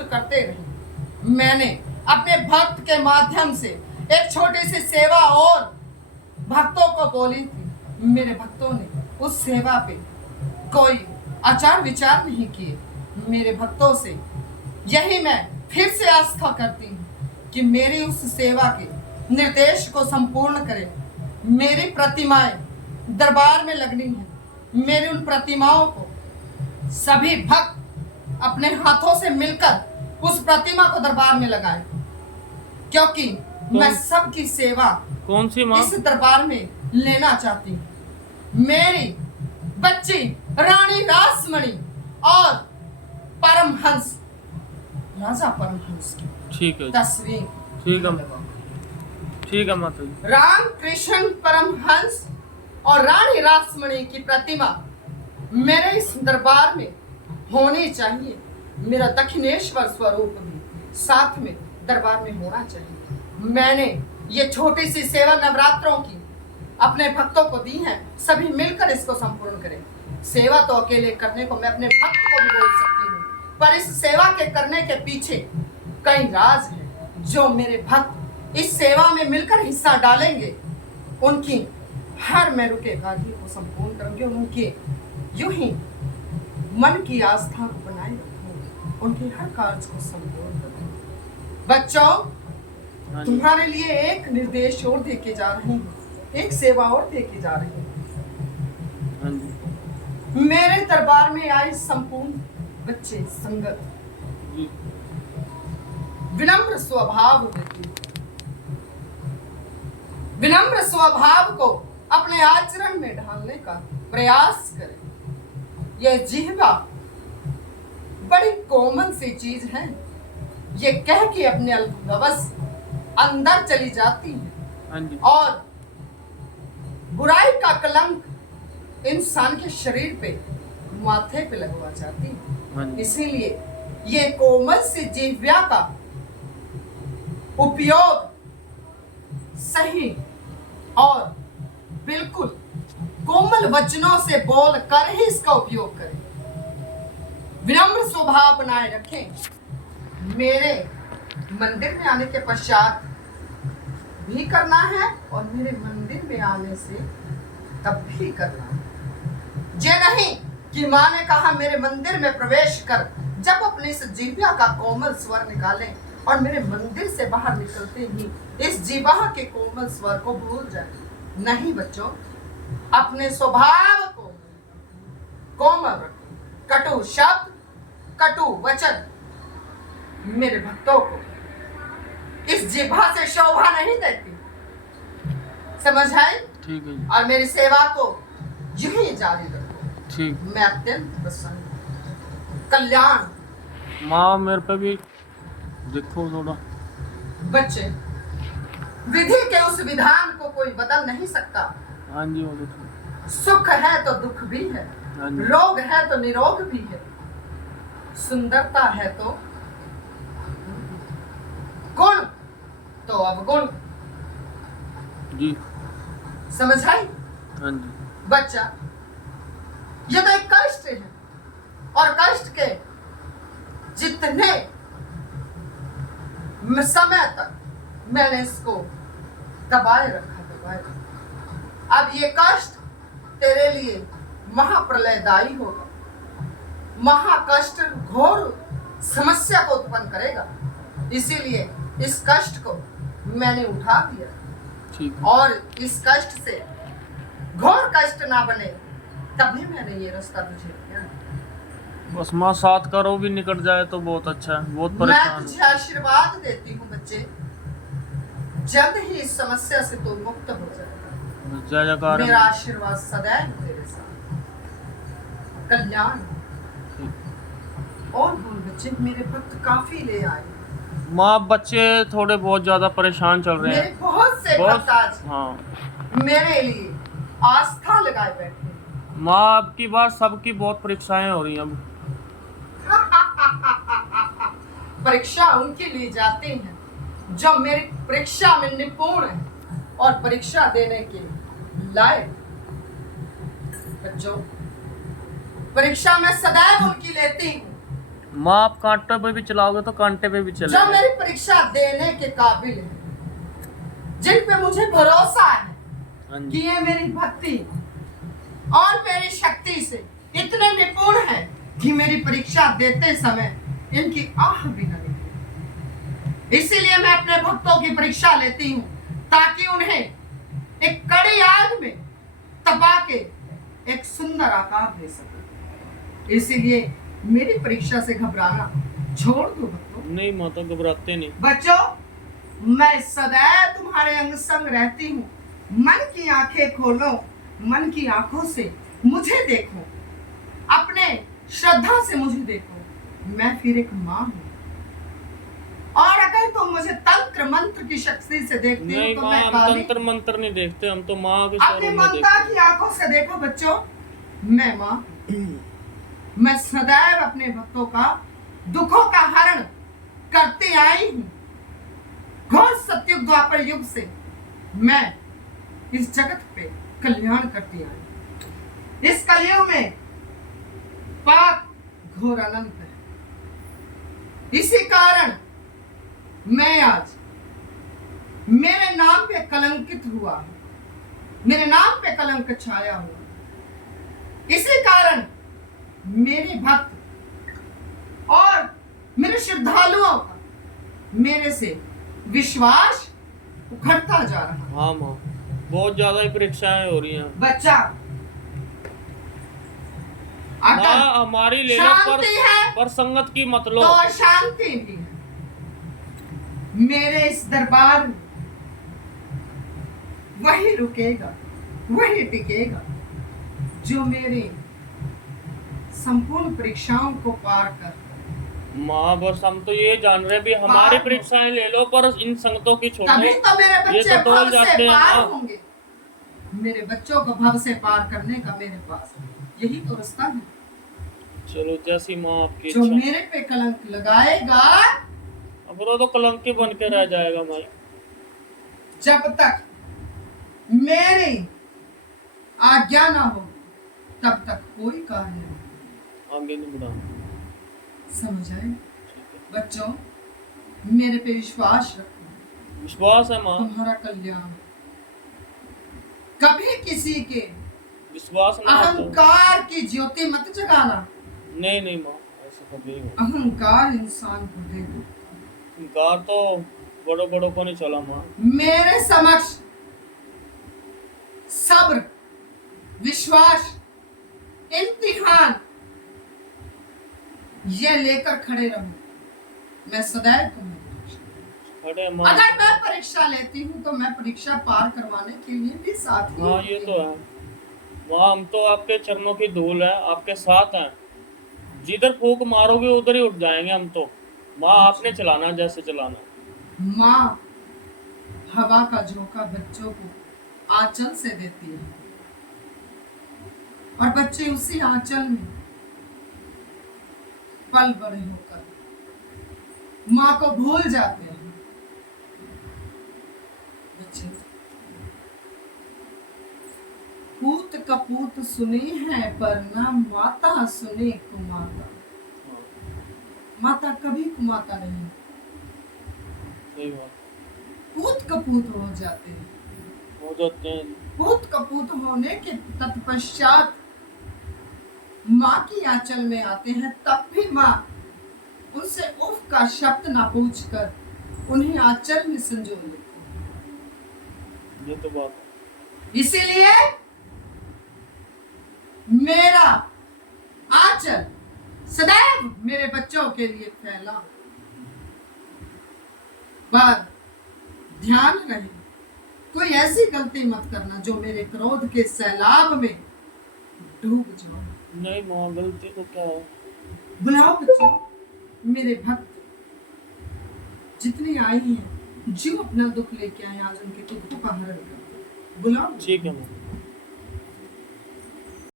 प्राप्त करते रहे। मैंने अपने भक्त के माध्यम से एक छोटी सी सेवा और भक्तों को बोली थी। मेरे भक्तों ने उस सेवा पे कोई आचार विचार नहीं किए। मेरे भक्तों से यही मैं फिर से आस्था करती हूँ कि मेरी उस सेवा के निर्देश को संपूर्ण करें। मेरी प्रतिमाएं दरबार में लगनी है। मेरी उन प्रतिमाओं को सभी भक्त अपने हाथों से मिलकर उस प्रतिमा को दरबार में लगाएं, क्योंकि मैं सबकी सेवा कौन सी माँ? इस दरबार में लेना चाहती हूँ। मेरी बच्ची रानी रासमणि और परमहंस राजा परमहंस की ठीक है, तस्वीर ठीक है माता जी। राम कृष्ण परमहंस और रानी रासमणि की प्रतिमा मेरे इस दरबार में होनी चाहिए। मेरा दक्षिणेश्वर स्वरूप भी साथ में दरबार में होना चाहिए। मैंने ये छोटी सी सेवा नवरात्रों की अपने भक्तों को दी है। सभी मिलकर इसको संपूर्ण करें। सेवा तो अकेले करने को मैं अपने भक्त को भी बोल सकती हूँ, पर इस सेवा के करने के पीछे कई राज हैं जो मेरे भक्त इस सेवा में मिलकर हिस्सा डालेंगे। उनकी हर मैं रुके गाधी को संपूर्ण करूंगी और उनके यूं ही मन की आस्था को बनाए रखूंगी। उनके हर कार्य को संपूर्ण करूंगी। बच्चों, तुम्हारे लिए एक निर्देश और दे के जा रही हूँ, एक सेवा और दे के जा रही हूँ। मेरे दरबार में आए संपूर्ण बच्चे संगत विनम्र स्वभाव व्यक्ति विनम्र स्वभाव को अपने आचरण में ढालने का प्रयास करें। यह जिह्वा बड़ी कोमल सी चीज है। ये कह के अपने अल्पगवस अंदर चली जाती है और बुराई का कलंक इंसान के शरीर पे माथे पे लगवा जाती है। इसीलिए ये कोमल सी जिह्वा का उपयोग सही और बिल्कुल कोमल वचनों से बोल कर ही इसका उपयोग करें। विनम्र स्वभाव बनाए रखें। मेरे मंदिर में आने के पश्चात भी करना है और मेरे मंदिर में आने से तब भी करना है। ये नहीं कि माँ ने कहा मेरे मंदिर में प्रवेश कर जब अपने इस जिह्वा का कोमल स्वर निकालें और मेरे मंदिर से बाहर निकलते ही इस जिह्वा के कोमल स्वर को भूल जाए। नहीं बच्चों, अपने स्वभाव को कोमल रखो। कटु शब्द, कटु वचन मेरे भक्तों को इस जिह्वा से शोभा नहीं देती। समझ आई? ठीक है। और मेरी सेवा को यूं ही जारी रखो। ठीक। मैं अत्यंत प्रसन्न हूं। कल्याण माँ मेरे पे भी देखो थोड़ा। बच्चे, विधि के उस विधान को कोई बदल नहीं सकता। हाँ जी, वो देखो। सुख है तो दुख भी है, रोग है तो निरोग भी है, सुंदरता है तो गुण तो अवगुण। जी समझ आई? हाँ जी। बच्चा, ये तो एक कष्ट है और कष्ट के जितने समय तक मैंने इसको दबाए रखा। अब ये कष्ट तेरे लिए महाप्रलयदायी होगा। महाकष्ट घोर समस्या को उत्पन्न करेगा। इसीलिए इस कष्ट को मैंने उठा दिया और इस कष्ट से घोर कष्ट ना बने तभी मैंने ये रास्ता तुझे दिया। बस माँ साथ करो भी निकट जाए तो बहुत अच्छा है। बहुत मैं परेशान तुझे आशीर्वाद देती हूँ बच्चे, जल्द ही इस समस्या से तू मुक्त हो जाएगा। जय जयकार। मेरा आशीर्वाद सदैव तेरे साथ। कल्याण। और बोल बच्चे, मेरे भक्त काफी ले आए। माँ बच्चे थोड़े बहुत ज्यादा परेशान चल रहे मेरे हैं। बहुत से भक्त आज हाँ मेरे लिए आस्था लगाए बैठे। माँ अब की बार सबकी बहुत परीक्षाएं हो रही हैं। अब परीक्षा उनके लिए जाते हैं जो मेरी परीक्षा में निपुण है और परीक्षा देने के लायक। बच्चों, परीक्षा में सदैव उनकी लेती हूँ माँ आप कांटे पे भी चलाओगे तो कांटे पे भी जो चलेगा। मेरी परीक्षा देने के काबिल है, जिन पे मुझे भरोसा है हाँ कि जी। ये मेरी भक्ति और मेरी शक्ति से इतने निपुण है कि मेरी परीक्षा देते समय इनकी आह भी न निकले। इसीलिए मैं अपने भक्तों की परीक्षा लेती हूँ, ताकि उन्हें एक कड़ी आग में तपा के एक सुंदर आकार दे सकूं। इसीलिए मेरी परीक्षा से घबराना छोड़ दो बच्चों। नहीं माँ तो घबराते नहीं। बच्चों, मैं सदैव तुम्हारे अंग संग रहती हूँ। मन की आंखें खोलो, मन की आंखों से मुझे देखो, अपने श्रद्धा से मुझे देखो। मैं फिर एक माँ हूँ, और अगर तुम मुझे तंत्र मंत्र की शक्ति से देखते हो नहीं तो माँ मैं हम काली। तंत्र मंत्र नहीं देखते, हम तो माँ के अपनी स्वरूप में ममता देखते की आंखों से देखो बच्चों, मैं माँ हूँ। मैं सदैव अपने भक्तों का दुखों का हरण करते आई हूँ। घोर सतयुग द्वापर युग से मैं इस जगत पे कल्याण करती आई। इस कलयुग में पाप घोर अनंत है। इसी कारण मैं आज मेरे नाम पे कलंकित हुआ हूं, मेरे नाम पे कलंक छाया हुआ। इसी कारण मेरे भक्त और मेरे श्रद्धालुओं का मेरे से विश्वास उखड़ता जा रहा है। हाँ माँ बहुत ज्यादा ही परीक्षाएं हो रही हैं। बच्चा, अगर माँ हमारी ले लो शांति है पर संगत की मत लो। तो अशांति भी है। मेरे इस दरबार में वही रुकेगा, वही टिकेगा जो मेरे संपूर्ण परीक्षाओं को पार कर। माँ बस हम तो ये जान रहे भी हमारी पार- परीक्षाएं ले लो पर इन संगतों की छोड़ो। तभी तो मेरे ये बच्चे तो डोल भव से जाते हैं पार माँ। होंगे। मेरे बच्चों को भव से पार करने का मेरे पास यही तो रास्ता है। चलो जैसी माँ आपकी जो इच्छा। मेरे पे कलंक लगाएगा, अब वो तो कलंकी बन के रह जाएगा माँ। जब तक मेरी आज्ञा ना हो तब तक कोई कार्य नहीं। आगे नहीं बढ़ाना। समझ आए बच्चों? मेरे पे विश्वास रखो, विश्वास है माँ, तुम्हारा कल्याण। कभी किसी के विश्वास नहीं होता। अहंकार की ज्योति मत जगाना। नहीं नहीं माँ ऐसा कभी नहीं होता। अहंकार इंसान को दे दो। इनकार तो बड़ों बड़ों को नहीं चला माँ। मेरे समक्ष सब्र, विश्वास, इम्तिहान ये लेकर खड़े रहो। मैं सदैव तुम्हें अरे माँ अगर मैं परीक्षा लेती हूँ तो मैं परीक्षा पार करवाने के लिए भी साथ ही हाँ ये होती तो हूँ। है माँ, हम तो आपके चरणों की धूल है, आपके साथ हैं। जिधर फूक मारोगे उधर ही उठ जाएंगे हम तो। माँ आपने चलाना जैसे चलाना। माँ हवा का झोंका बच्चों को आंचल से देती है, और बच्चे उसी आंचल में पल बड़े होकर माँ को भूल जाते हैं। बच्चे पूत कपूत सुनी है पर न माता सुने कुमाता। माता कभी कुमाता नहीं, सही बात पूत कपूत हो जाते हैं। हो जाते हैं। पूत कपूत होने के तत्पश्चात माँ की आंचल में आते हैं, तब भी माँ उनसे उफ का शब्द ना पूछकर उन्हें आंचल में संजो लेती है। ये तो बात है। इसीलिए मेरा आंचल सदैव मेरे बच्चों के लिए फैला। पर ध्यान रहे, कोई ऐसी गलती मत करना जो मेरे क्रोध के सैलाब में डूब जाओ। नहीं माँ गलती तो क्या है। बुलाओ बच्चों, मेरे भक्त जितने आई हैं, जो अपना दुख लेके आए आज उनके दुखों का हरण करो। बुलाओ। ठीक है माँ।